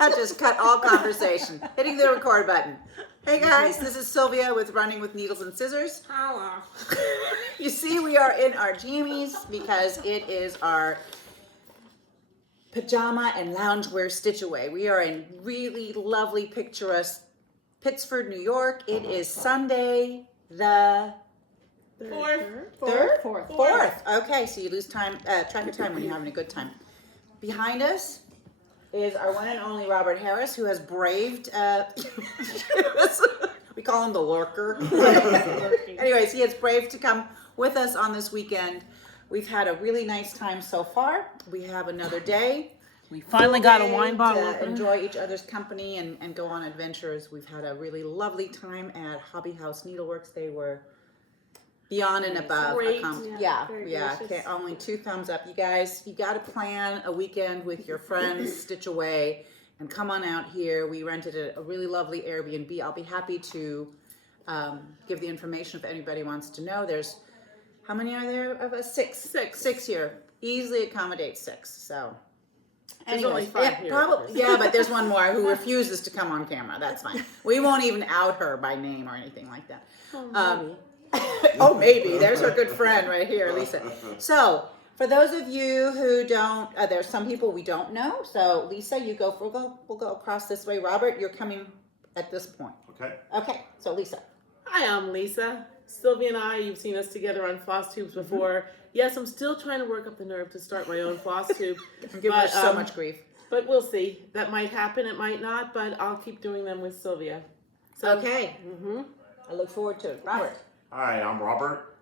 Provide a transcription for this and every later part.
That just cut all conversation. Hitting the record button. Hey guys, this is Sylvia with Running with Needles and Scissors. Hello. You see, we are in our jammies because it is our pajama and loungewear stitch away. We are in really lovely, picturesque Pittsford, New York. It is Sunday the Fourth. Okay, so you lose track of time when you're having a good time. Behind us is our one and only Robert Harris, who has braved, we call him the lurker. Anyways, he has braved to come with us on this weekend. We've had a really nice time so far. We have another day. We finally got a wine bottle. To enjoy each other's company and go on adventures. We've had a really lovely time at Hobby House Needleworks. They were beyond and above. Great. Yeah. Only 2 thumbs up. You guys, you got to plan a weekend with your friends, stitch away, and come on out here. We rented a really lovely Airbnb. I'll be happy to give the information if anybody wants to know. There's, how many are there of us? Six here. Easily accommodate 6. So. There's only 5 here. Yeah, but there's one more who refuses to come on camera. That's fine. We won't even out her by name or anything like that. Oh, maybe. There's her good friend right here, Lisa. So, for those of you who don't, there's some people we don't know. So, Lisa, you go. We'll go across this way. Robert, you're coming at this point. Okay. Okay. So, Lisa. Hi, I'm Lisa. Sylvia and I, you've seen us together on floss tubes before. Yes, I'm still trying to work up the nerve to start my own floss tube. I'm giving her so much grief. But we'll see. That might happen. It might not. But I'll keep doing them with Sylvia. So, okay. I look forward to it. Robert. Hi, I'm Robert.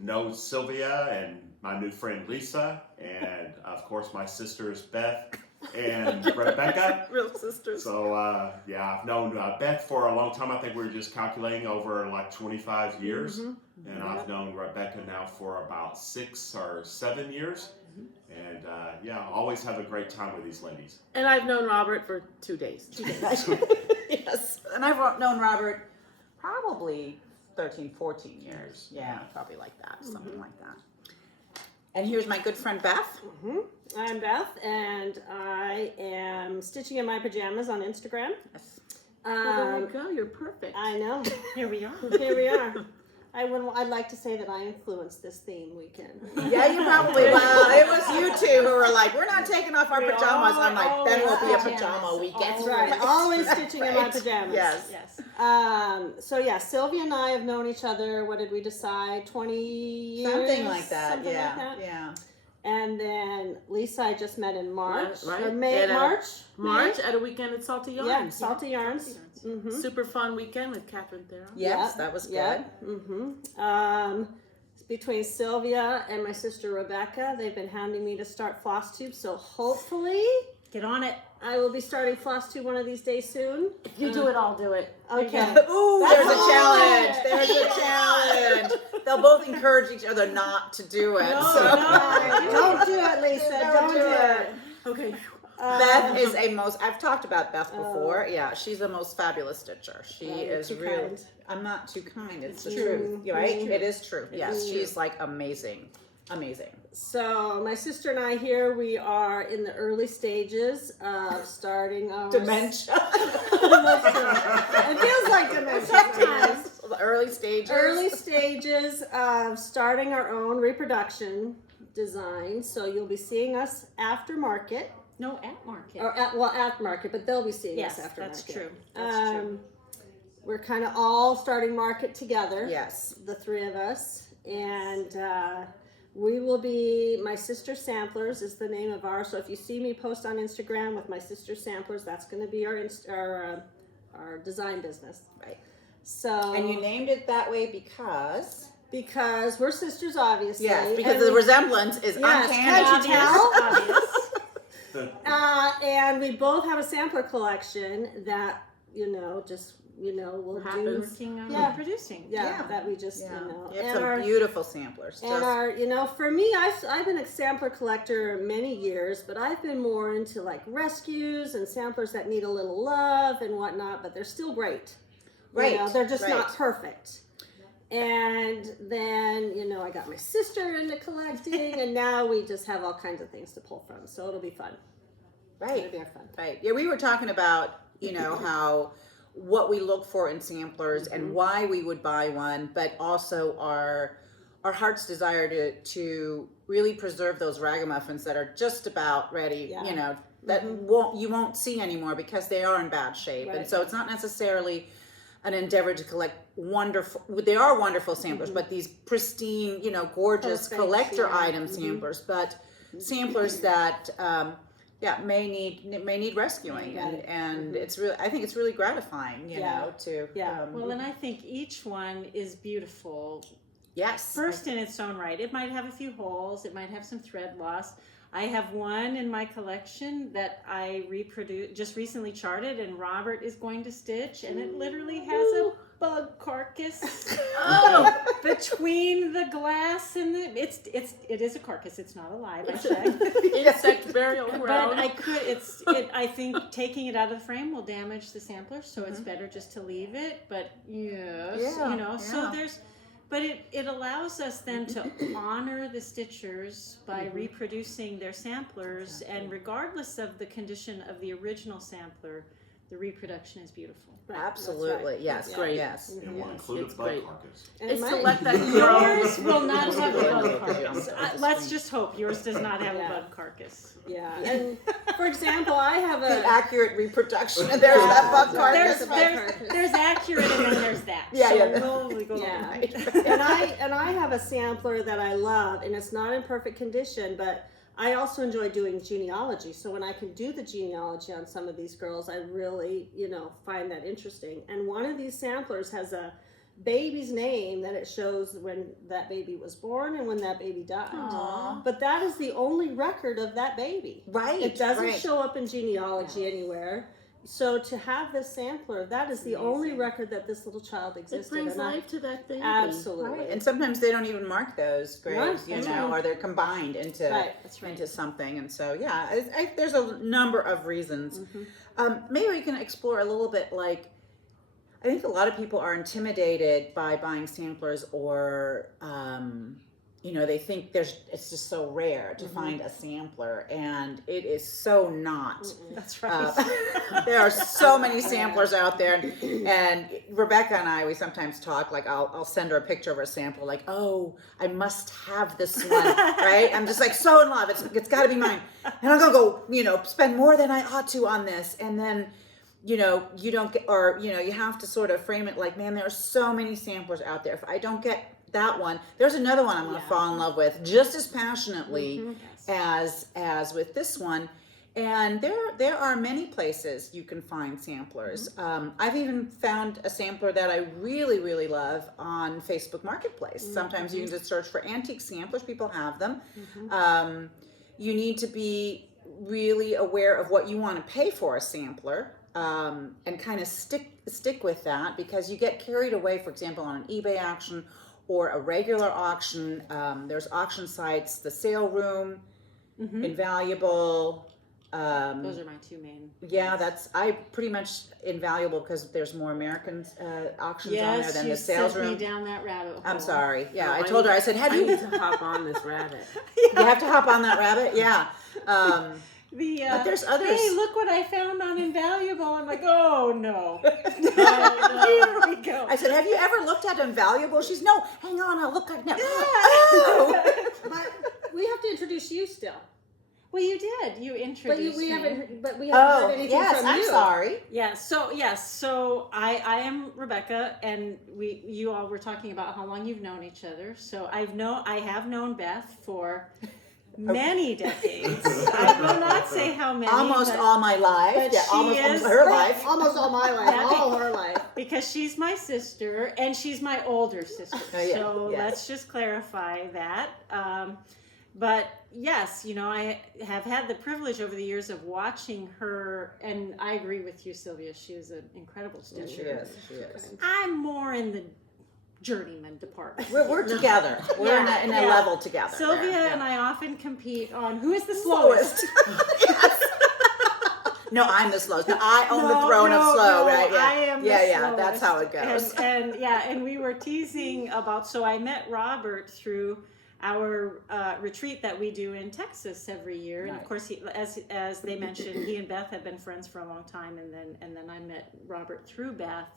Know Sylvia and my new friend Lisa, and of course my sisters Beth and Rebecca. Real sisters. So yeah, I've known Beth for a long time. I think we were just calculating over like 25 years, and I've known Rebecca now for about 6 or 7 years. And yeah, always have a great time with these ladies. And I've known Robert for 2 days. 2 days. Yes. And I've known Robert probably 13, 14 years. Yeah, probably like that, something like that. And here's my good friend Beth. I'm Beth, and I am Stitching in My Pajamas on Instagram. Yes. Well, there you go. You're perfect. I know. Here we are. Here we are. I'd like to say that I influenced this theme weekend. Yeah, you probably will. It was you two who were like, we're not taking off our pajamas. I'm like, then will be a pajama weekend. That's right. Always stitching in my pajamas. Yes. So yeah, Sylvia and I have known each other, what did we decide, 20 years? Something like that. Something Yeah. like that. Yeah. And then Lisa I just met in March. Right. Or May, March at a weekend at Salty Yarns. Yeah, Salty Yarns. Super fun weekend with Catherine Theron. Yes, that was good. Between Sylvia and my sister Rebecca, they've been hounding me to start floss tube, so hopefully Get on it. I will be starting floss tube one of these days soon. If you do it, I'll do it. Okay. Ooh, there's a challenge. There's a challenge. They'll both encourage each other not to do it. Don't do it, Lisa. Don't do it. Okay. Beth is I've talked about Beth before. Yeah, she's the most fabulous stitcher. She is really, kind. I'm not too kind. It's the truth. Right? It is true. Yes, she's like amazing. Amazing. So my sister and I here, we are in the early stages of starting our Dementia. It feels like dementia sometimes. The early stages. Early stages of starting our own reproduction design. So you'll be seeing us after market. No, at market. Or at market, but they'll be seeing us after that's market. true. That's true. We're kind of all starting market together. Yes. The 3 of us. And we will be Mysisterssamplers is the name of ours. So if you see me post on Instagram with Mysisterssamplers, that's going to be our design business. Right. So And you named it that way because we're sisters, obviously. Yes, because the resemblance is uncanny. Can't you tell? Obvious. And we both have a sampler collection that we'll do. Working on reproducing. That we just You have some beautiful samplers. And for me, I've been a sampler collector many years, but I've been more into like rescues and samplers that need a little love and whatnot, but they're still great. Right. They're just not perfect. And then, I got my sister into collecting, and now we just have all kinds of things to pull from, so it'll be fun. Right. It'll be our fun. Right. Yeah, we were talking about, how what we look for in samplers and why we would buy one, but also our heart's desire to really preserve those ragamuffins that are just about ready, Yeah. that you won't see anymore because they are in bad shape. And Right. so it's not necessarily an endeavor to collect they are wonderful samplers, but these pristine, gorgeous Perfect, collector yeah. item samplers, but samplers that may need rescuing, Got and it. it's really, I think it's really gratifying, Yeah. to Yeah. Well, and I think each one is beautiful. yes, First in its own right. It might have a few holes. It might have some thread loss. I have one in my collection that I just recently charted, and Robert is going to stitch, and it literally has a bug carcass between the glass and it is a carcass. It's not alive. I checked. Insect burial ground. But I think taking it out of the frame will damage the sampler, so it's better just to leave it. But yes, so there's. But it allows us then to honor the stitchers by reproducing their samplers, and regardless of the condition of the original sampler, the reproduction is beautiful. absolutely, That's yes, great. yes. And we'll include It's a bug great. carcass. And It's to mine- let that grow. Yours will not have a bug Yeah. carcass. Let's just hope yours does not have a Yeah. bug carcass. Yeah. And for example, I have The a accurate reproduction, and there's that bug There's carcass. There's accurate, and then there's that. Yeah, so yeah. we'll go Yeah. Right. and I have a sampler that I love, and it's not in perfect condition, but I also enjoy doing genealogy. So when I can do the genealogy on some of these girls, I really, find that interesting. And one of these samplers has a baby's name that it shows when that baby was born and when that baby died. Aw. But that is the only record of that baby. Right, It doesn't right. show up in genealogy anywhere. So to have this sampler, that is the only record that this little child It existed. brings and I- life to that baby. Absolutely. Right. And sometimes they don't even mark those graves, Right, that's right. or they're combined into Right. That's right. into something. And so, there's a number of reasons. Maybe we can explore a little bit. Like, I think a lot of people are intimidated by buying samplers, or they think it's just so rare to find a sampler, and it is so not. That's right. There are so many samplers out there, and Rebecca and we sometimes talk, like I'll send her a picture of a sample, like, oh, I must have this one, right? I'm just like so in love, it's got to be mine, and I'm gonna go, spend more than I ought to on this, and then you don't get, or you have to sort of frame it like, man, there are so many samplers out there. If I don't get that one, there's another one I'm going to fall in love with just as passionately as with this one. And there are many places you can find samplers. I've even found a sampler that I really, really love on Facebook Marketplace. Sometimes you can just search for antique samplers. People have them. You need to be really aware of what you want to pay for a sampler. And kind of stick with that, because you get carried away, for example, on an eBay auction or a regular auction. There's auction sites, the Sale Room, Invaluable. Those are my two main. I pretty much Invaluable, because there's more American auctions on there Yes, than you the Sales sent me Room. down that rabbit hole. I'm sorry. Yeah, Oh, I told her. I said, I "Have you?" need to hop on this rabbit. You have to hop on that rabbit. Yeah. But there's others. Hey, look what I found on Invaluable. I'm like, oh no. Here we go. I said, "Have you ever looked at Invaluable?" She's, "No, hang on, I'll look at now." Oh! But we have to introduce you still. Well, you did. You But introduced we me. haven't. But we haven't heard anything yes, from I'm you. sorry. So I am Rebecca, and you all were talking about how long you've known each other. So I have known Beth for many decades. I will not say how many. Almost but- all my life. but Yeah, she almost is- her life. Almost all my life. Yeah. All her life. Because she's my sister, and she's my older sister. Oh, yeah, So yes. let's just clarify that. But yes, I have had the privilege over the years of watching her, and I agree with you, Sylvia. She is an incredible She stitcher. is. She is. I'm more in the journeyman department. We're together. We're in a Yeah. level together. Sylvia there. and I often compete on who is the slowest. Yes. No, I'm the slowest. No, I own the throne of slow, right? Yeah. I am the yeah. That's slowest. how it goes. And we were teasing about. So I met Robert through our retreat that we do in Texas every year. And of Right. course, he, as they mentioned, he and Beth have been friends for a long time, and then I met Robert through Beth.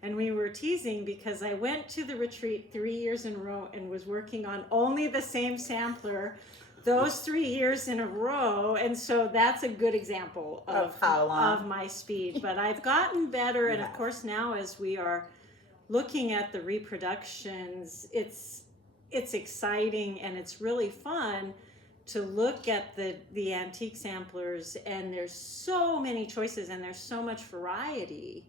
And we were teasing because I went to the retreat 3 years in a row and was working on only the same sampler those 3 years in a row. And so that's a good example Of how long. of my speed. But I've gotten better. And of Yeah. course, now as we are looking at the reproductions, it's exciting and it's really fun to look at the antique samplers, and there's so many choices and there's so much variety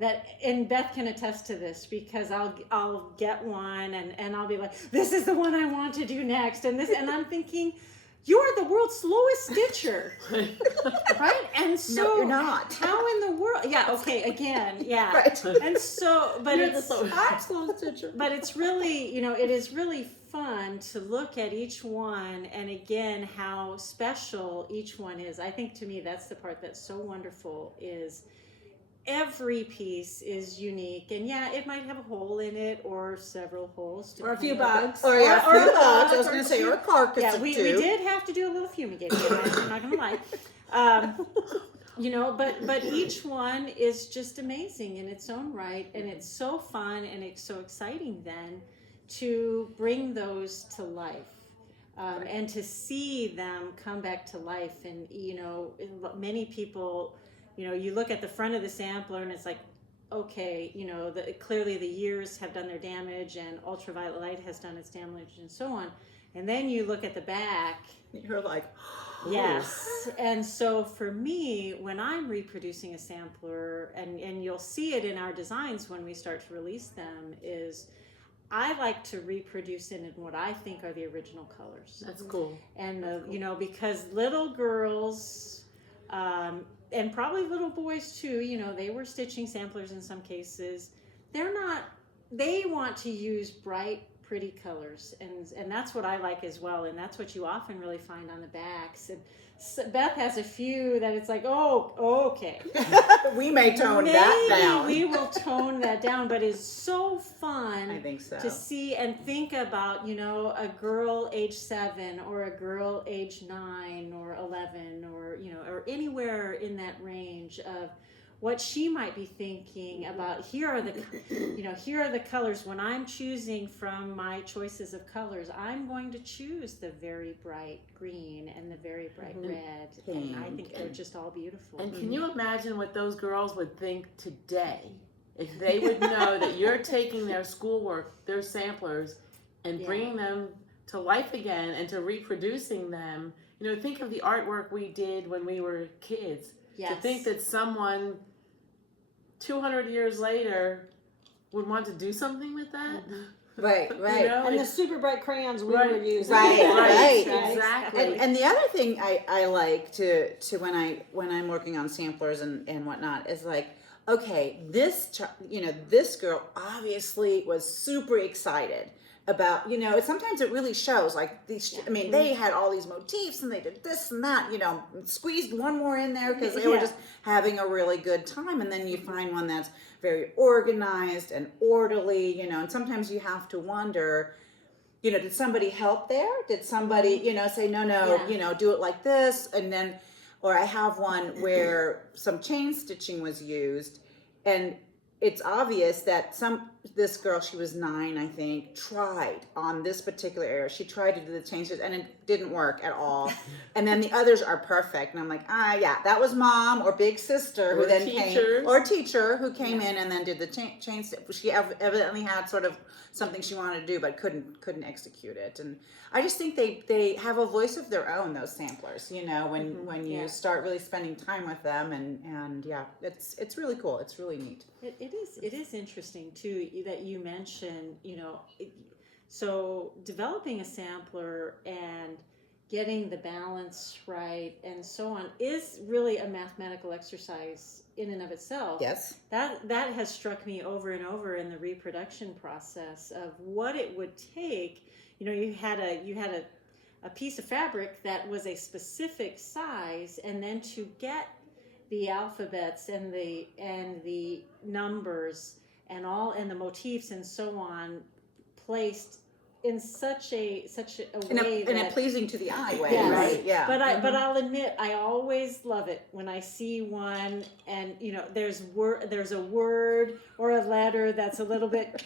that, and Beth can attest to this, because I'll get one and I'll be like, this is the one I want to do next, and I'm thinking, you are the world's slowest stitcher, right? And so No, you're not. How in the world? Yeah, okay, again, yeah. Right. And so, but You're the it's slow stitcher. but it's really, it is really fun to look at each one, and again, how special each one is. I think, to me, that's the part that's so wonderful, is every piece is unique, and yeah, it might have a hole in it or several holes, Or a few depending- bugs. Or yeah, Or a few bugs. I was or going to say, two. or a carcass Yeah, or we two. did have to do a little fumigating. I'm not gonna lie. But each one is just amazing in its own right, and it's so fun and it's so exciting then to bring those to life. And to see them come back to life. And many people, you look at the front of the sampler and it's like, okay, clearly the years have done their damage and ultraviolet light has done its damage and so on. And then you look at the back. You're like, Yes. And so for me, when I'm reproducing a sampler, and you'll see it in our designs when we start to release them, is I like to reproduce it in what I think are the original colors. That's cool. And because little girls, and probably little boys too, they were stitching samplers in some cases. They want to use bright, pretty colors, and that's what I like as well, and that's what you often really find on the backs. And Beth has a few that it's like, oh, okay. we may tone that down. We will tone that down, but it's so fun I think so. to see and think about, a girl age 7 or a girl age 9 or 11 or anywhere in that range of what she might be thinking about. Here are the colors. When I'm choosing from my choices of colors, I'm going to choose the very bright green and the very bright red. And I think they're just all beautiful. And can you imagine what those girls would think today if they would know that you're taking their schoolwork, their samplers, and bringing them to life again and to reproducing them? Think of the artwork we did when we were kids. Yes. To think that someone 200 years later would want to do something with that. Right. And the super bright crayons we Right. were using. Right. Exactly. And the other thing I like to when I'm working on samplers and whatnot is like, okay, this girl obviously was super excited about, sometimes it really shows, like these, they had all these motifs and they did this and that, squeezed one more in there because they were just having a really good time. And then you find one that's very organized and orderly, and sometimes you have to wonder, did somebody help there? Did somebody, say, no, do it like this? And then, or I have one where some chain stitching was used, and it's obvious that this girl, she was 9, I think, tried on this particular area. She tried to do the chain stitch and it didn't work at all. And then the others are perfect. And I'm like, that was mom or big sister who then came, or teacher who came in and then did the chain stitch. She evidently had sort of something she wanted to do but couldn't execute it. And I just think they have a voice of their own, those samplers, when you start really spending time with them, and it's really cool. It's really neat. It is interesting too that you mention, so developing a sampler and getting the balance right and so on is really a mathematical exercise in and of itself. Yes. That has struck me over and over in the reproduction process of what it would take. You had a piece of fabric that was a specific size, and then to get the alphabets and the numbers and the motifs and so on placed in such a in way a that pleasing to the eye way, Yes. right? Yeah. But I'll admit, I always love it when I see one, and there's a word or a letter that's a little bit,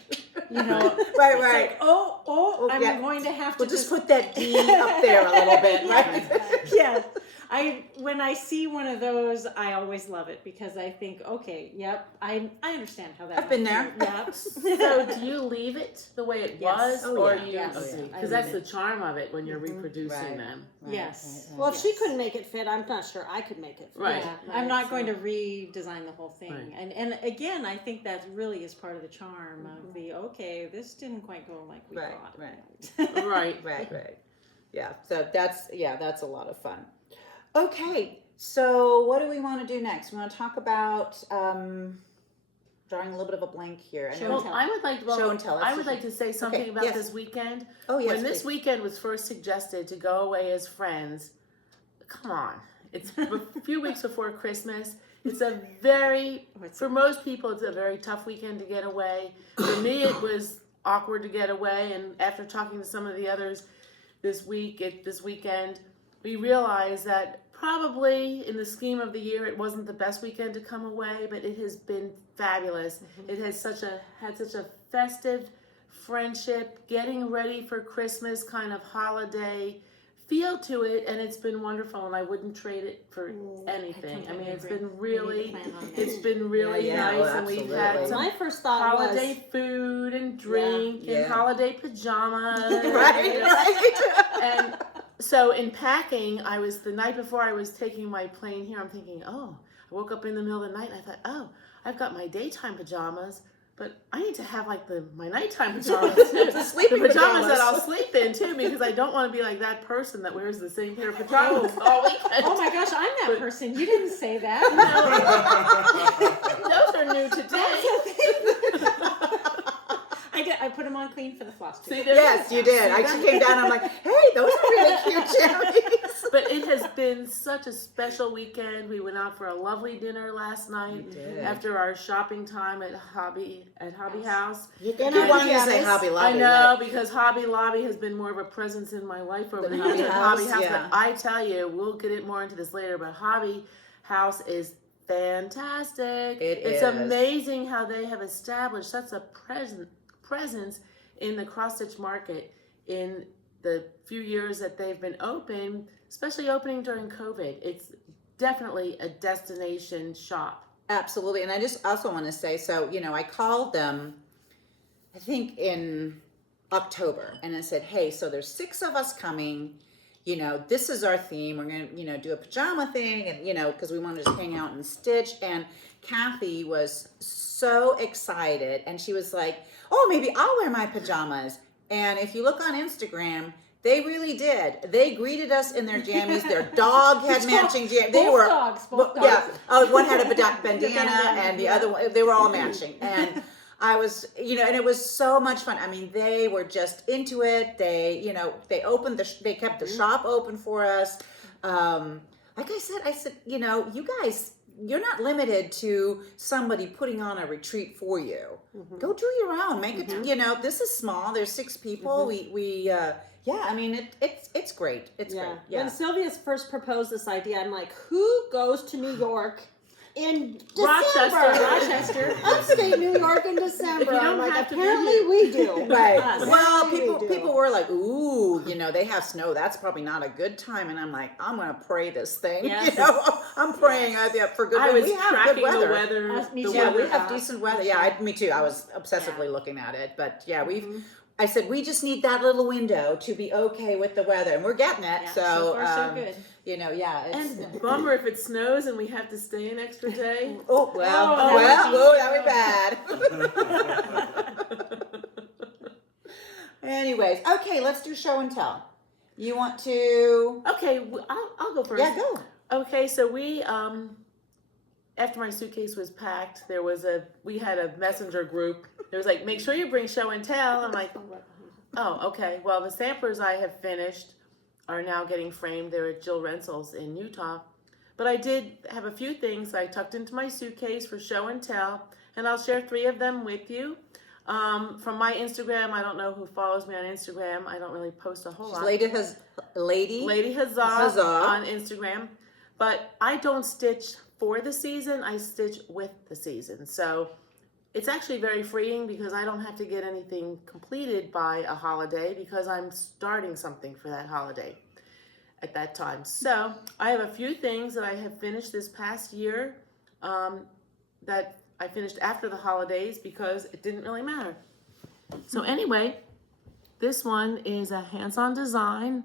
right. It's like, I'm yeah. going to have to We'll just put that D up there a little bit, right? Yes. When I see one of those, I always love it because I think, okay, yep, I understand how that. I've been went there. through. Yep. So do you leave it the way it was, Oh, or yeah. you? Yes. Because I leave that's the it. charm of it when you're reproducing Right. them. Yes. Well, if she couldn't make it fit, I'm not sure I could make it fit. Right. Yeah, I'm not going to redesign the whole thing. Right. And again, I think that really is part of the charm of okay, this didn't quite go like we Right, thought. Right. Right. Yeah. So that's a lot of fun. Okay. So what do we want to do next? We want to talk about drawing a little bit of a blank here. Show Well, and tell. I would like. Well, Show and tell. Let's I would just- like to say something Okay, about yes. this weekend. Oh yes. When this please. weekend was first suggested to go away as friends, come on, it's a few weeks before Christmas. It's a for most people, it's a very tough weekend to get away. For me, it was awkward to get away, and after talking to some of the others this weekend, we realized that probably in the scheme of the year, it wasn't the best weekend to come away, but it has been fabulous. It has had such a festive friendship, getting ready for Christmas kind of holiday feel to it, and it's been wonderful, and I wouldn't trade it for anything. I mean, it's been really Yeah, nice, and we've had absolutely. some My first thought holiday food and drink Yeah. and holiday pajamas. right. And so in packing, the night before I was taking my plane here, I'm thinking, I woke up in the middle of the night and I thought, I've got my daytime pajamas, but I need to have my nighttime pajamas too. The sleeping pajamas pajamas. that I'll sleep in too, because I don't want to be like that person that wears the same pair of pajamas all weekend. Oh my gosh, I'm that person. You didn't say that. Those are new today. I put them on clean for the floss too. See, there Yes, you did. I just came down. I'm like, hey, those are really cute jammies. But it has been such a special weekend. We went out for a lovely dinner last night did. after our shopping time at Hobby House. You wanted to say Hobby I Lobby. know, because Hobby Lobby has been more of a presence in my life over the Than years Hobby than House, Hobby House. yeah. But I tell you, we'll get it more into this later, but Hobby House is fantastic. It's is. amazing how they have established such a presence in the cross-stitch market in the few years that they've been open, especially opening during COVID. It's definitely a destination shop. Absolutely. And I just also want to say, so, I called them, I think in October, and I said, hey, so there's 6 of us coming, this is our theme. We're going to, do a pajama thing, and, because we want to just hang out and stitch. And Kathy was so excited, and she was like, oh, maybe I'll wear my pajamas. And if you look on Instagram, they really did. They greeted us in their jammies. Their dog had matching jammies. Both dogs. Yeah. Oh, one had a bandana, and the other one, they were all matching. And I was, and it was so much fun. I mean, they were just into it. They, they kept the shop open for us. Like I said, you guys, you're not limited to somebody putting on a retreat for you. Go do your own. Make it. This is small. There's 6 people. We I mean, it's great. It's great. Yeah. When Sylvia first proposed this idea, I'm like, who goes to New York in December? Rochester. Upstate New York in December. If you don't I'm like, have to be apparently here. we do. Right. Us. Well, Apparently we do. people were like, ooh, they have snow. That's probably not a good time. And I'm like, I'm going to pray this thing. Yes. I'm praying for good I weather. was We have tracking good weather. the weather. Me the too. Yeah, we weather have app. decent weather. Yeah, me too. I was obsessively looking at it. But yeah, I said, we just need that little window to be okay with the weather. And we're getting it. Yeah, So, so far, so good. It's... And bummer if it snows and we have to stay an extra day. Oh, well, that that would be bad. Anyways, okay, let's do show and tell. You want to... Okay, I'll go first. Yeah, go. Okay, so we after my suitcase was packed, we had a messenger group. It was like, make sure you bring show and tell. I'm like, oh, okay. Well, the samplers I have finished are now getting framed. They're at Jill Rensel's in Utah. But I did have a few things I tucked into my suitcase for show and tell, and I'll share 3 of them with you. From my Instagram, I don't know who follows me on Instagram. I don't really post a whole lot. Ladyhuzzah on Instagram. But I don't stitch for the season. I stitch with the season. So it's actually very freeing because I don't have to get anything completed by a holiday because I'm starting something for that holiday at that time. So I have a few things that I have finished this past year that I finished after the holidays because it didn't really matter. So anyway, this one is a hands-on design.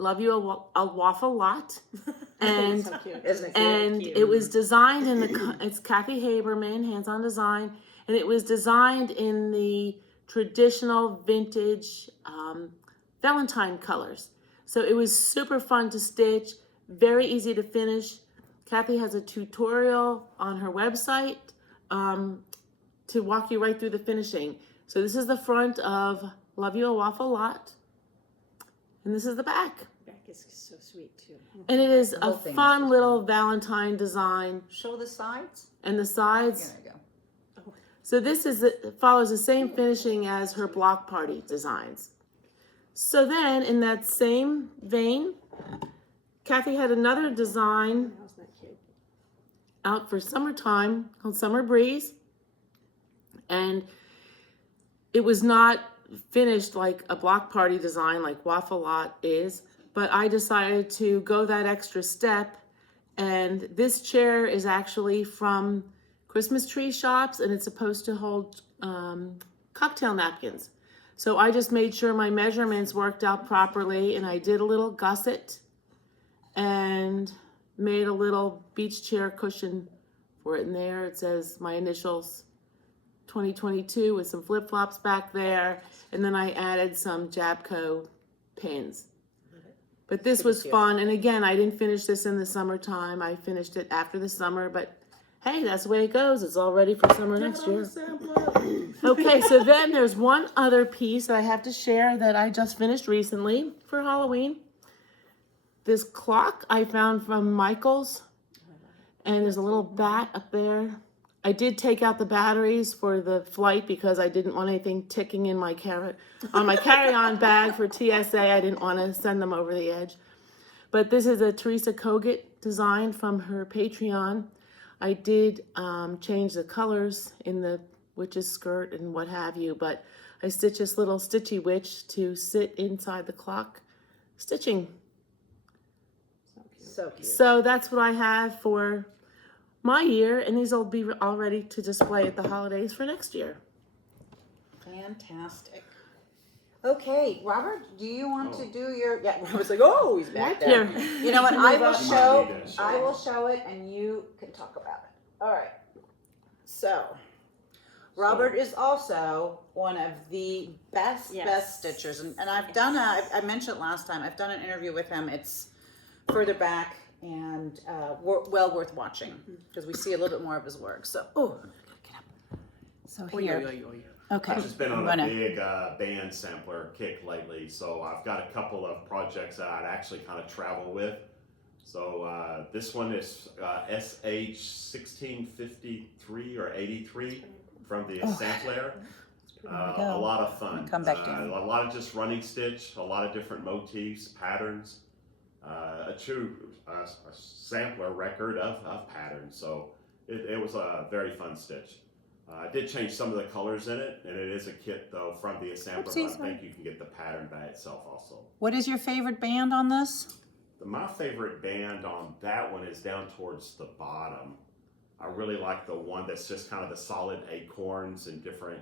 Love you a waffle lot. And So cute. Isn't it cute? and Cute. it was designed in it's Kathy Haberman, hands-on design, and it was designed in the traditional vintage Valentine colors. So it was super fun to stitch, very easy to finish. Kathy has a tutorial on her website to walk you right through the finishing. So this is the front of Love You a Waffle Lot, and this is the back. Back is so sweet too. And it is The a whole thing is fun just little Valentine design. Show the sides. And the sides. There you go. So this follows the same finishing as her block party designs. So then, in that same vein, Kathy had another design How's that cute? out for summertime called Summer Breeze. And it was not finished like a block party design like Waffle Lot is, but I decided to go that extra step. And this chair is actually from Christmas tree shops, and it's supposed to hold cocktail napkins. So I just made sure my measurements worked out properly, and I did a little gusset and made a little beach chair cushion for it in there. It says my initials 2022 with some flip-flops back there, and then I added some Jabco pins. But this was fun, and again, I didn't finish this in the summertime. I finished it after the summer, but hey, that's the way it goes. It's all ready for summer next year. Okay, so then there's one other piece that I have to share that I just finished recently for Halloween. This clock I found from Michael's, and there's a little bat up there. I did take out the batteries for the flight because I didn't want anything ticking in my carry-on bag for TSA. I didn't want to send them over the edge. But this is a Teresa Kogut design from her Patreon. I did change the colors in the witch's skirt and what have you, but I stitched this little stitchy witch to sit inside the clock stitching. So cute. So that's what I have for my year, and these will be all ready to display at the holidays for next year. Fantastic. Okay, Robert, do you want to do your? Yeah, Robert's like, oh, he's back there. Here. You know what? I will You show. might need to show I will it. show it, and you can talk about it. All right. So, Robert is also one of the best stitchers, and I've done I mentioned it last time. I've done an interview with him. It's further back and well worth watching because we see a little bit more of his work. So, get up. So here. Okay. I've just been I'm on gonna- a big band sampler kick lately, so I've got a couple of projects that I'd actually kind of travel with. So this one is SH 1653 or 83 from the sampler. we A go. lot of fun. Come back down. A lot of just running stitch, a lot of different motifs, patterns. A true sampler record of patterns. So it was a very fun stitch. I did change some of the colors in it, and it is a kit though from the sampler, but I think you can get the pattern by itself also. What is your favorite band on this? My favorite band on that one is down towards the bottom. I really like the one that's just kind of the solid acorns and different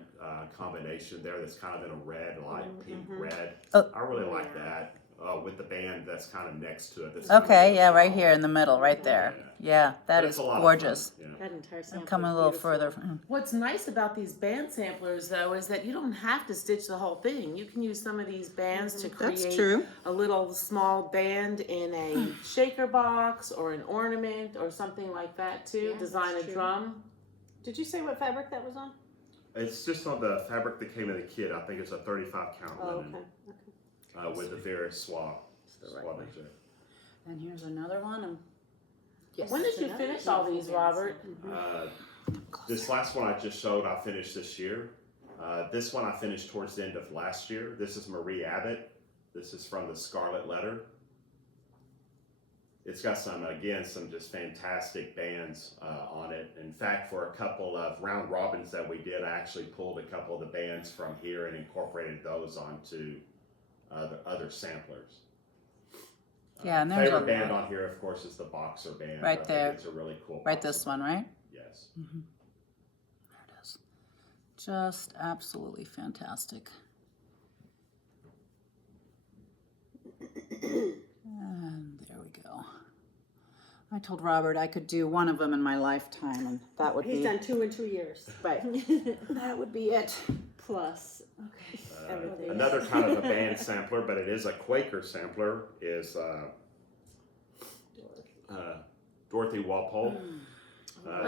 combination there that's kind of in a red, light pink red. Oh. I really like that with the band that's kind of next to it. That's Okay, yeah, right solid. here in the middle, right there. Yeah, that But is it's a lot of gorgeous. fun, yeah. That entire sample. Come is a little beautiful. further. What's nice about these band samplers, though, is that you don't have to stitch the whole thing. You can use some of these bands to create That's true. a little small band in a shaker box or an ornament or something like that, too. Yeah, Design a that's true. drum. Did you say what fabric that was on? It's just on the fabric that came in the kit. I think it's a 35 count Oh, linen okay. with the various swab. the right swabbage there. And here's another one. Yes. When did you finish all these, Robert? This last one I just showed, I finished this year. This one I finished towards the end of last year. This is Marie Abbott. This is from the Scarlet Letter. It's got some just fantastic bands on it. In fact, for a couple of round robins that we did, I actually pulled a couple of the bands from here and incorporated those onto the other samplers. Yeah, and there's favorite a band lot. on here, of course, is the Boxer band. Right I think there. It's a really cool. Right, Boxer this band. one, right? Yes. Mm-hmm. There it is. Just absolutely fantastic. And there we go. I told Robert I could do one of them in my lifetime, and that would He's be done 2 in 2 years. right. That would be it. Plus, okay. Everything. Another kind of a band sampler, but it is a Quaker sampler, is Dorothy Walpole.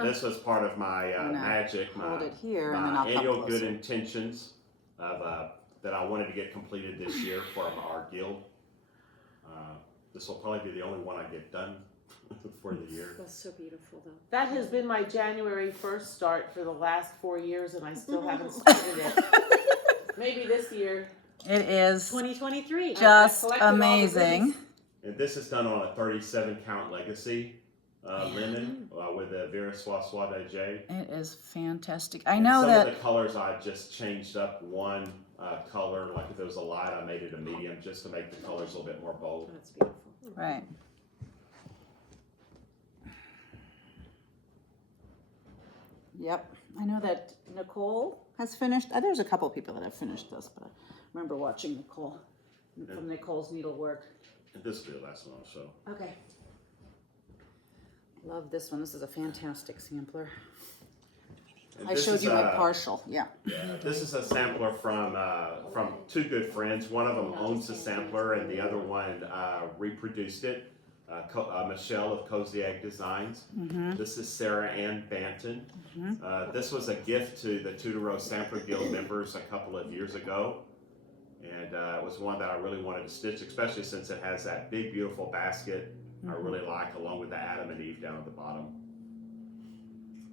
This was part of my magic, Hold my, it here, and then I'll come annual closer. good intentions of that I wanted to get completed this year for our guild. This will probably be the only one I get done for the year. That's so beautiful, though. That has been my January 1st start for the last 4 years, and I still haven't started it. Maybe this year. It is 2023. just collected all the amazing. goodies. And this is done on a 37 count legacy linen with a Virissoise de J. It is fantastic. I know Some that. of the colors I just changed up one color, like if there was a light, I made it a medium just to make the colors a little bit more bold. That's beautiful. Right. Yep. I know that Nicole has finished. There's a couple people that have finished this, but I remember watching Nicole from Nicole's needlework. And this will be the last one I'll show. Okay. Love this one. This is a fantastic sampler. And I this showed is you my a- partial. Yeah. This is a sampler from two good friends. One of them owns the sampler, and the other one reproduced it. Michelle of Cozy Egg Designs. This is Sarah Ann Banton. This was a gift to the Tudor Sampler Guild members a couple of years ago, and it was one that I really wanted to stitch, especially since it has that big, beautiful basket I really like, along with the Adam and Eve down at the bottom.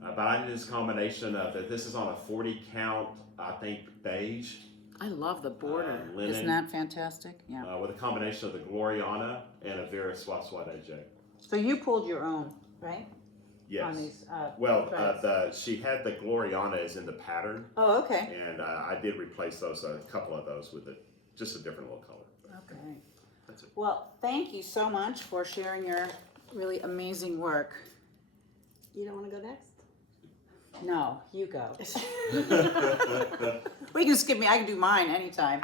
But I did this combination of it. This is on a 40 count, I think, beige. I love the border. Linen. Isn't that fantastic? Yeah. With a combination of the Gloriana and a Virissoise de J. So you pulled your own, right? Yes. On these. Well, threads. she had the Gloriana as in the pattern, Oh, okay. and I did replace those, a couple of those with just a different little color. Okay. That's it. Well, thank you so much for sharing your really amazing work. You don't want to go next? No, you go. Well, you can skip me. I can do mine anytime.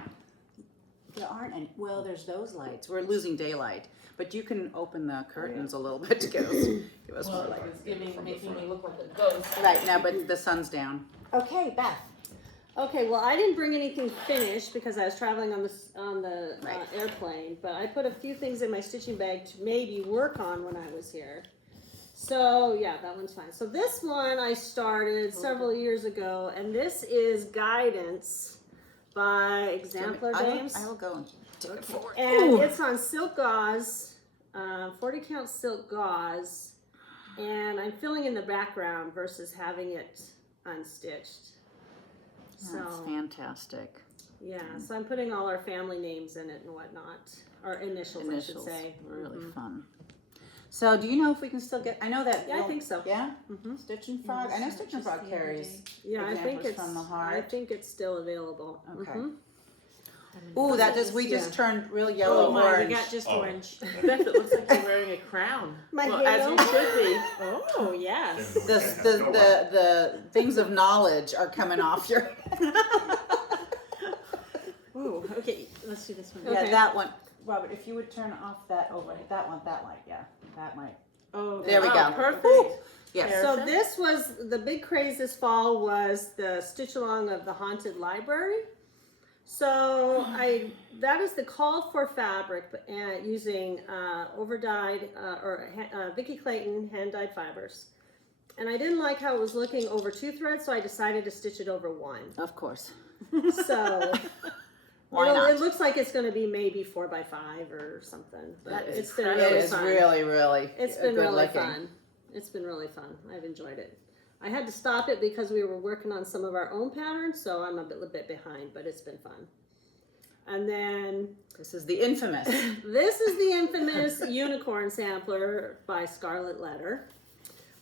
There aren't any. Well, there's those lights. We're losing daylight, but you can open the curtains a little bit to give us more light. It's making me look like a ghost. Right now, but the sun's down. Okay, Beth. Okay, well, I didn't bring anything finished because I was traveling on the Right. airplane, but I put a few things in my stitching bag to maybe work on when I was here. So, yeah, that one's fine. So this one I started several years ago, and this is Guidance by Exemplar Dames. I will go and take it forward. And Ooh. it's on silk gauze, 40 count silk gauze, and I'm filling in the background versus having it unstitched. That's So, fantastic. yeah, so I'm putting all our family names in it and whatnot, or initials, I should say. Really fun. So, do you know if we can still get? I know that. Yeah, I think so. Yeah. Mhm. Stitch and Frog. I know Stitch and Frog carries. Yeah, I think Examples it's from the I heart. think it's still available. Okay. Mhm. Ooh, that just we just Yeah. turned real yellow Oh my, orange. we got just Oh. orange. Beth, it looks like you're wearing a crown. My well, as halo. you should be. Oh, yes. The things of knowledge are coming off your. Ooh, okay, let's do this one. Yeah, Okay. that one. Robert, if you would turn off that overhead, that light, yeah, that might. Oh, There we Oh, go. perfect. Ooh, yes. There. So Perfect. this was the big craze this fall was the stitch along of the haunted library. So that is the called for fabric, using overdyed Vicky Clayton hand dyed fibers, and I didn't like how it was looking over 2 threads, so I decided to stitch it over 1. Of course. So Why not? it looks like it's going to be maybe 4x5 or something, but That is it's been incredible. It really is fun. really It's been good really looking. fun. It's been really fun. I've enjoyed it. I had to stop it because we were working on some of our own patterns, so I'm a bit behind, but it's been fun. And then This is the infamous. this is the infamous Unicorn Sampler by Scarlet Letter.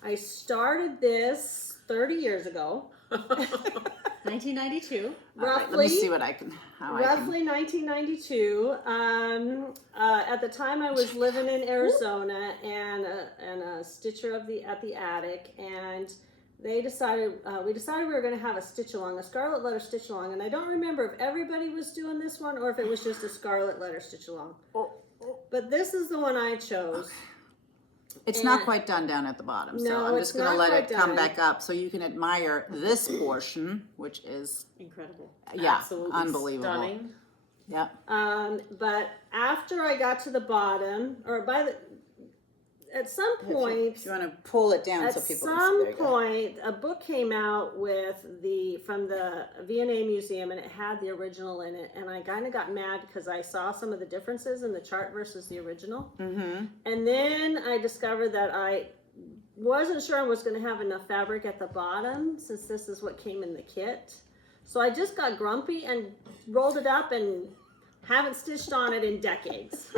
I started this 30 years ago. 1992. Let me see what I can. Roughly 1992. At the time, I was living in Arizona and a stitcher at the attic, and we decided we were going to have a stitch along, a Scarlet Letter stitch along, and I don't remember if everybody was doing this one or if it was just a Scarlet Letter stitch along. But this is the one I chose. It's not quite done down at the bottom, so No, I'm it's just going to not let it quite come done. back up so you can admire this portion, which is Incredible. Absolutely unbelievable. stunning. Yeah. But after I got to the bottom, or at some point, If you want to pull it down at so people some can see. There you go. point, a book came out from the V&A Museum, and it had the original in it. And I kind of got mad because I saw some of the differences in the chart versus the original. Mm-hmm. And then I discovered that I wasn't sure I was going to have enough fabric at the bottom, since this is what came in the kit. So I just got grumpy and rolled it up and haven't stitched on it in decades.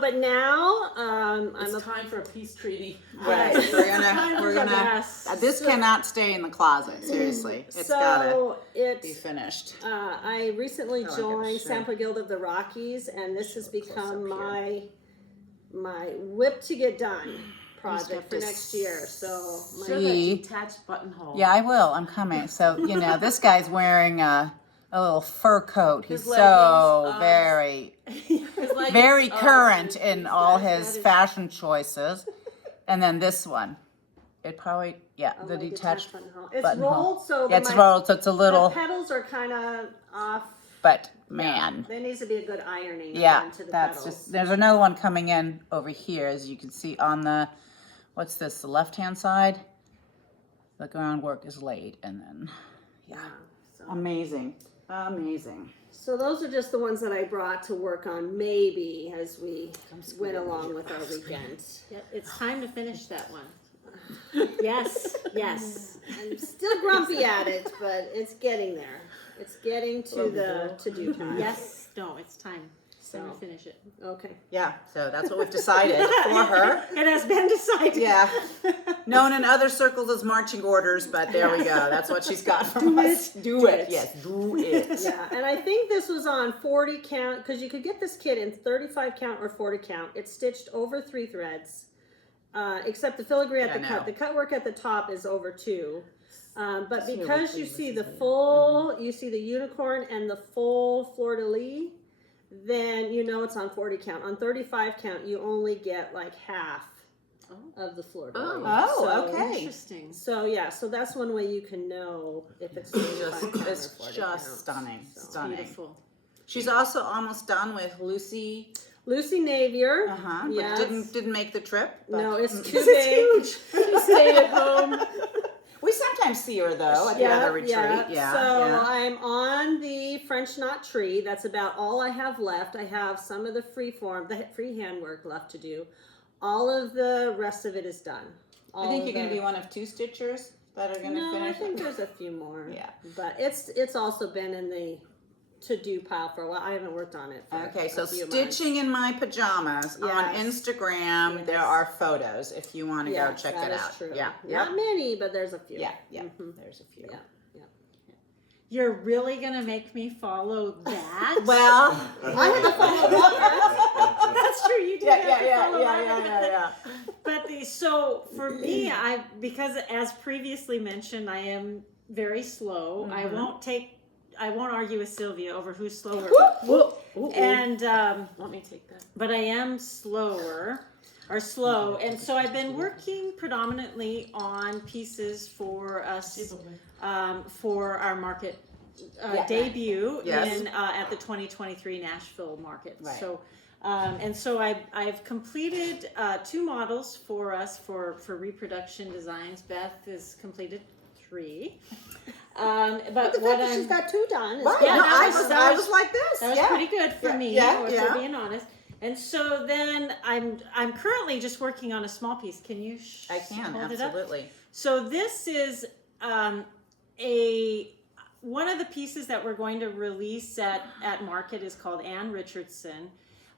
But now It's time for a peace treaty. Right. Yes. We're gonna. Yes. This cannot stay in the closet. Seriously, it's gotta be finished. I recently I gotta joined show. Sampler Guild of the Rockies, and this has become Close my whip to get done project have for to next year. So Show that detached buttonhole. Yeah, I will. I'm coming. So this guy's wearing a little fur coat. He's His so leggings, very, His leggings, very current in all his fashion choices. And then this one, it probably the my detached. buttonhole. It's buttonhole. rolled, so Yeah, it's my rolled, so it's a little. petals are kind of off. But man, There needs to be a good ironing yeah, into the that's petals. just. There's another one coming in over here, as you can see on the. What's this? The left-hand side. The groundwork is laid, and then So. amazing. Amazing. So those are just the ones that I brought to work on, maybe as we went along with our weekend. Yep, it's time to finish that one. Yes, yes. I'm still grumpy at it, but it's getting there. It's getting to the to-do time. Yes, no, it's time. It's time So. to finish it. Okay. Yeah, so that's what we've decided for her. It has been decided. Yeah. Known in other circles as marching orders, but there we go. That's what she's got from us. Do it. Yes, do it. Yeah, and I think this was on 40 count, because you could get this kit in 35 count or 40 count. It's stitched over 3 threads, except the filigree at the cut. The cut work at the top is over 2. But because you see the you see the unicorn and the full fleur-de-lis, then you know it's on 40 count. On 35 count, you only get like half of the fleur-de-lis. Oh, okay. Interesting. So yeah, so that's one way you can know if it's 35 count or 40 count. Stunning. So. Stunning. Beautiful. She's also almost done with Lucy. Lucy Navier. But Yes. didn't make the trip. But No, it's too big. She stayed at home. We sometimes see her though at the other retreat. Yeah. So I'm on the French knot tree. That's about all I have left. I have some of the freehand work left to do. All of the rest of it is done. I think you're going to be one of 2 stitchers that are going to No, finish. I think there's a few more. Yeah. But it's also been in the to-do pile for a while. I haven't worked on it. For Okay, so a few Stitching in My Pajamas on Yes. Instagram. Yes. There are photos if you want to go Yes, check that it is out. True. Yeah, Not many, but there's a few. yeah. Mhm. There's a few. Yeah. You're really gonna make me follow that? Well, I had to follow that. That's true. You did have to follow that. yeah. But so for me, because as previously mentioned, I am very slow. I won't argue with Sylvia over who's slower. And Let me take that. but I am slow, and so I've been working predominantly on pieces for us for our market debut Yes. in at the 2023 Nashville market. Right. So. And so I've completed 2 models for us for reproduction designs. Beth has completed 3. But The what fact that she's got 2 done. Is Right. Yeah, No, that I was- was, that I was- was like this. that was yeah. pretty good for me, Yeah, if yeah. we're being honest. And so then I'm currently just working on a small piece. Can you I can, hold it up? absolutely. So this is one of the pieces that we're going to release at market is called Anne Richardson,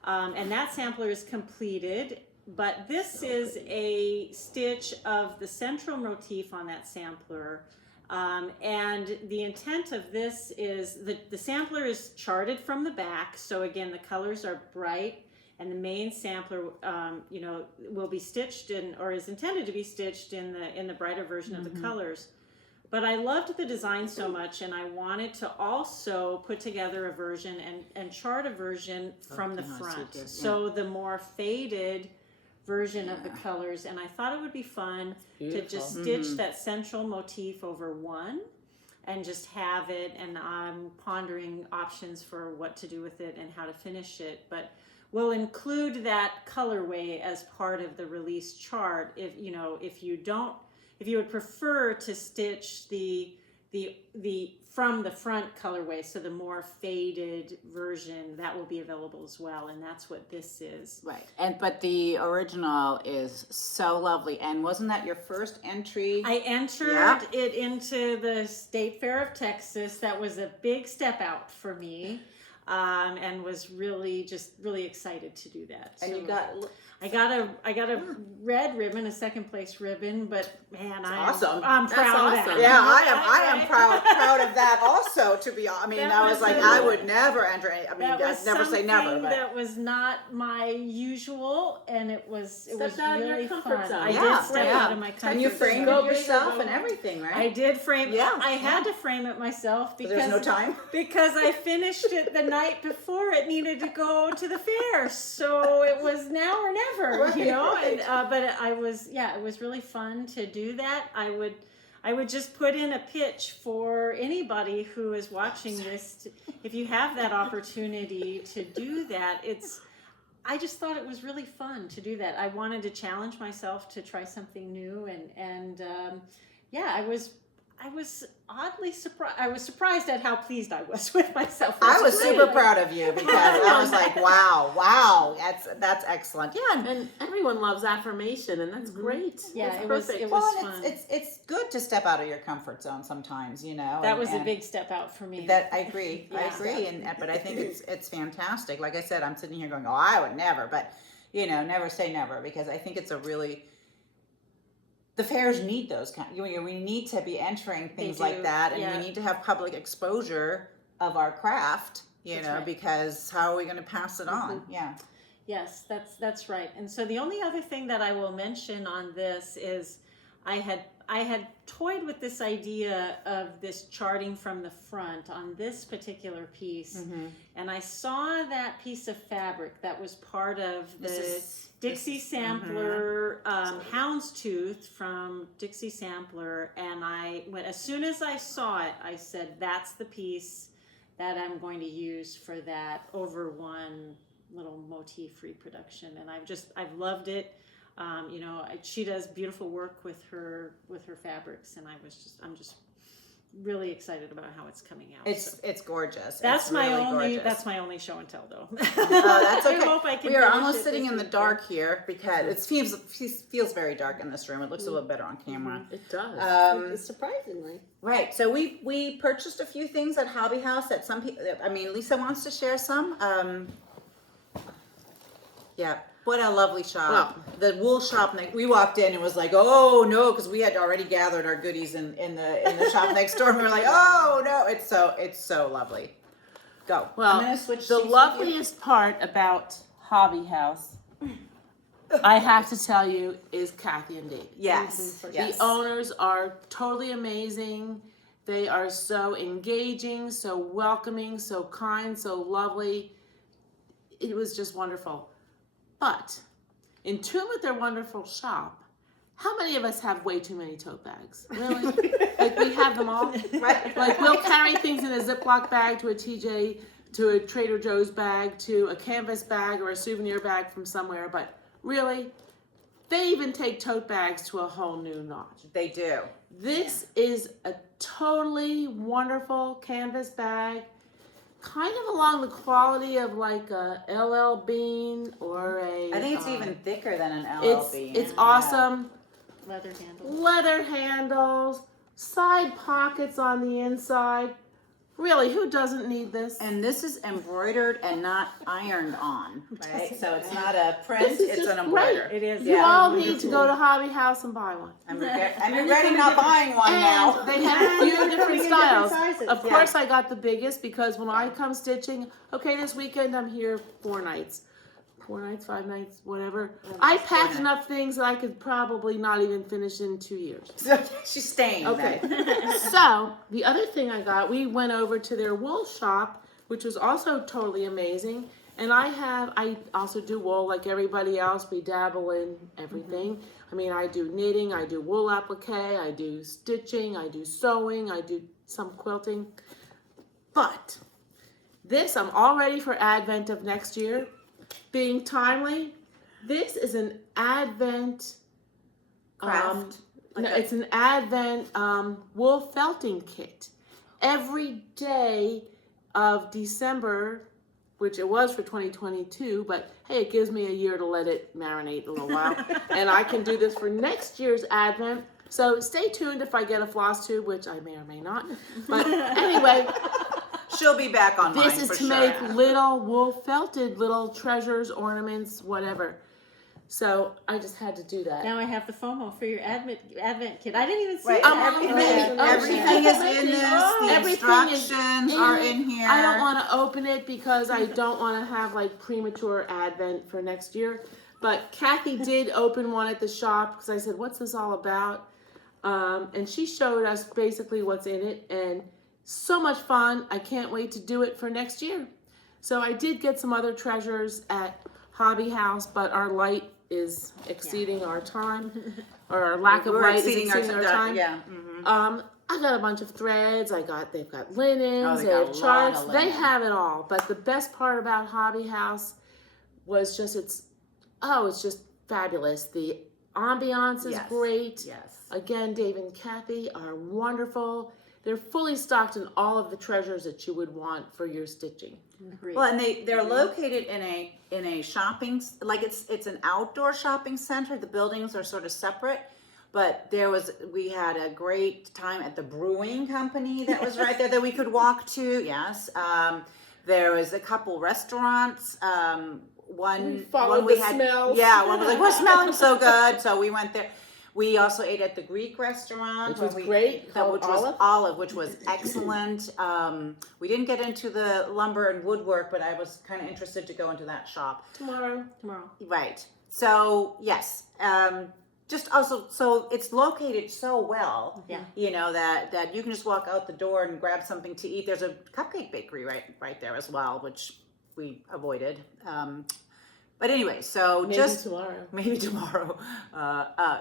and that sampler is completed. But this is a stitch of the central motif on that sampler. And the intent of this is the sampler is charted from the back. So again, the colors are bright, and the main sampler, will be stitched in, or is intended to be stitched in the brighter version of the colors. But I loved the design so much, and I wanted to also put together a version and chart a version from the front. So the more faded version of the colors, and I thought it would be fun to just stitch that central motif over one and just have it, and I'm pondering options for what to do with it and how to finish it, but we'll include that colorway as part of the release chart. If you would prefer to stitch the from the front colorway, so the more faded version, that will be available as well, and that's what this is. Right, but the original is so lovely. And wasn't that your first entry? I entered it into the State Fair of Texas. That was a big step out for me, and was really excited to do that. And so you got. I got a red ribbon, a second place ribbon, but man, awesome. I'm proud of that. Yeah, I am proud of that also. To be honest, I mean, I was like, I would never enter any. I mean, I'd never say never, but that was not my usual, and it was really fun. I Yeah, did step out of my comfort zone. And you framed it yourself and everything, right? I did frame. Yeah, I had to frame it myself because there's no time. Because I finished it the night before it needed to go to the fair, so it was now or never. Right, right. And, but it was really fun to do that. I would just put in a pitch for anybody who is watching this. If you have that opportunity to do that, I just thought it was really fun to do that. I wanted to challenge myself to try something new, and I was oddly surprised. I was surprised at how pleased I was with myself. I was super proud of you because I was like, wow, that's excellent. Yeah, and everyone loves affirmation, and that's great. Yeah, that's it was perfect. fun. It's good to step out of your comfort zone sometimes, That was a big step out for me. That I agree, but I think it's fantastic. Like I said, I'm sitting here going, oh, I would never, but never say never, because I think it's a really. The fairs need those we need to be entering things like that, and we need to have public exposure of our craft, because how are we going to pass it on? Yeah. Yes, that's right. And so the only other thing that I will mention on this is I had toyed with this idea of this charting from the front on this particular piece, and I saw that piece of fabric that was part of the Dixie Sampler houndstooth from Dixie Sampler, and as soon as I saw it, I said, that's the piece that I'm going to use for that over one little motif reproduction, and I've loved it. She does beautiful work with her fabrics, and I'm just really excited about how it's coming out. It's gorgeous. That's it's my really only gorgeous. that's my only show and tell though. That's okay. I hope I can we are finish almost it sitting this in the weekend. dark here because it feels very dark in this room. It looks a little better on camera. It does. Surprisingly. Right. So we purchased a few things at Hobby House that some people. I mean, Lisa wants to share some. Yeah. What a lovely shop. The wool shop, we walked in and was like, oh no, because we had already gathered our goodies in the shop next door, and we were like, oh no, it's so lovely. Go. Well, I'm gonna switch the seats with you. loveliest part about Hobby House, I have to tell you, is Kathy and David. Yes. Yes. The owners are totally amazing. They are so engaging, so welcoming, so kind, so lovely. It was just wonderful. But in tune with their wonderful shop, how many of us have way too many tote bags? Really? Like we have them all? Right. Like we'll carry things in a Ziploc bag to a TJ, to a Trader Joe's bag, to a canvas bag or a souvenir bag from somewhere. But really, they even take tote bags to a whole new notch. They do. This is a totally wonderful canvas bag. kind of along the quality of like a LL Bean or a. I think it's even thicker than an LL Bean. It's awesome. Leather handles. Leather handles, side pockets on the inside. Really, who doesn't need this? And this is embroidered and not ironed on, right? So it's not a print, This is it's just an embroider. It is. You all need to go to Hobby House and buy one. I'm regretting not buying one now. And they have a few different Coming in styles. different sizes, Of yeah. course, I got the biggest because when I come stitching, okay, this weekend I'm here 4 nights. 4 nights, 5 nights, whatever. I packed enough things that I could probably not even finish in 2 years. So she's staying. Okay. Then. So, the other thing I got, we went over to their wool shop, which was also totally amazing. And I also do wool like everybody else. We dabble in everything. I mean, I do knitting, I do wool applique, I do stitching, I do sewing, I do some quilting. But this, I'm all ready for Advent of next year. Being timely, this is an Advent Craft. it's an Advent wool felting kit. Every day of December, which it was for 2022, but hey, it gives me a year to let it marinate a little while. And I can do this for next year's Advent. So stay tuned if I get a floss tube, which I may or may not. But anyway, She'll be back on mine this is for to sure. make little wool felted little treasures, ornaments, whatever. So I just had to do that. Now I have the FOMO for your Advent kit. I didn't even see Right. it. Everything is in this. The Everything is instructions are in here. I don't want to open it because I don't want to have like premature Advent for next year. But Kathy did open one at the shop because I said, "What's this all about?" And she showed us basically what's in it, and so much fun. I can't wait to do it for next year. So I did get some other treasures at Hobby House, but our light is exceeding our time, or our lack of We're light is exceeding exceeding our time. Yeah. I got a bunch of threads. They've got linens, Oh, they they got have a lot charts, of they linen. have it all. But the best part about Hobby House was just it's just fabulous. The ambiance is Yes. great. Yes. Again, Dave and Kathy are wonderful. They're fully stocked in all of the treasures that you would want for your stitching. Agreed. Well, and they're located in a shopping, like it's an outdoor shopping center. The buildings are sort of separate, but we had a great time at the brewing company that was right there that we could walk to. Yes, there was a couple restaurants. One followed we the had, smells. yeah, one was like, we're smelling so good, so we went there. We also ate at the Greek restaurant, Which was great, which called was Olive, which was excellent. We didn't get into the lumber and woodwork, but I was kind of interested to go into that shop. Tomorrow. Right. So yes, just also so it's located so well, Yeah. you know that you can just walk out the door and grab something to eat. There's a cupcake bakery right there as well, which we avoided. But anyway, so maybe tomorrow.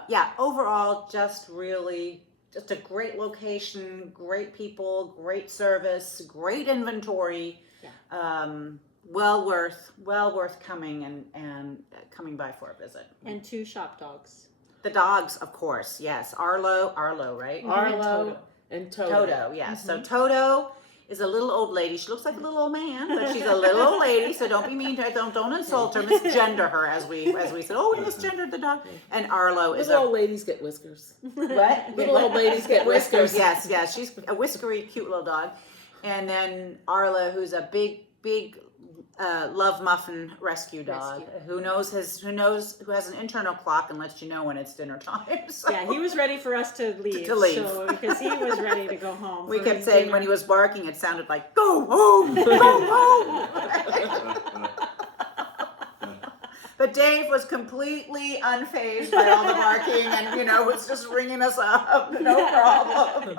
Yeah, overall, just a great location, great people, great service, great inventory. Yeah. Well worth coming and coming by for a visit. And 2 shop dogs. The dogs, of course, yes. Arlo, right? Arlo and Toto, yes. So Toto is a little old lady. She looks like a little old man, but she's a little old lady. So don't be mean to her. Don't insult her. Misgender her, as we said. Oh, we misgendered the dog. And Arlo is Little old ladies get whiskers. what? Little old ladies get whiskers. Yes. She's a whiskery, cute little dog. And then Arlo, who's a big love muffin rescue dog who has an internal clock and lets you know when it's dinner time. So. Yeah, he was ready for us to leave. To leave. So, because he was ready to go home. We for kept his saying dinner. when he was barking, it sounded like, go home, go home. But Dave was completely unfazed by all the barking and, was just ringing us up. No problem.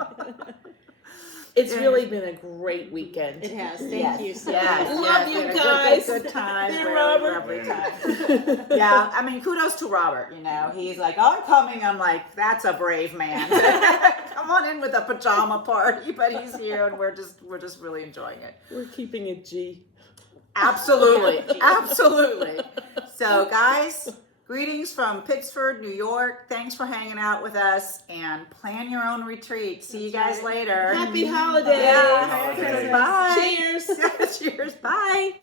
It's really been a great weekend. It has. Thank you so Yes, much. Love yes, you we had a guys. Good time. Dear Really Robert. lovely time. Yeah, I mean, kudos to Robert. He's like, I'm coming. I'm like, that's a brave man. Come on in with a pajama party, but he's here, and we're just really enjoying it. We're keeping it G. Absolutely, absolutely. So, guys, Greetings from Pittsford, New York. Thanks for hanging out with us and plan your own retreat. See you guys later. Happy holidays. Yeah. Happy holidays. Bye. Cheers. Cheers. Bye.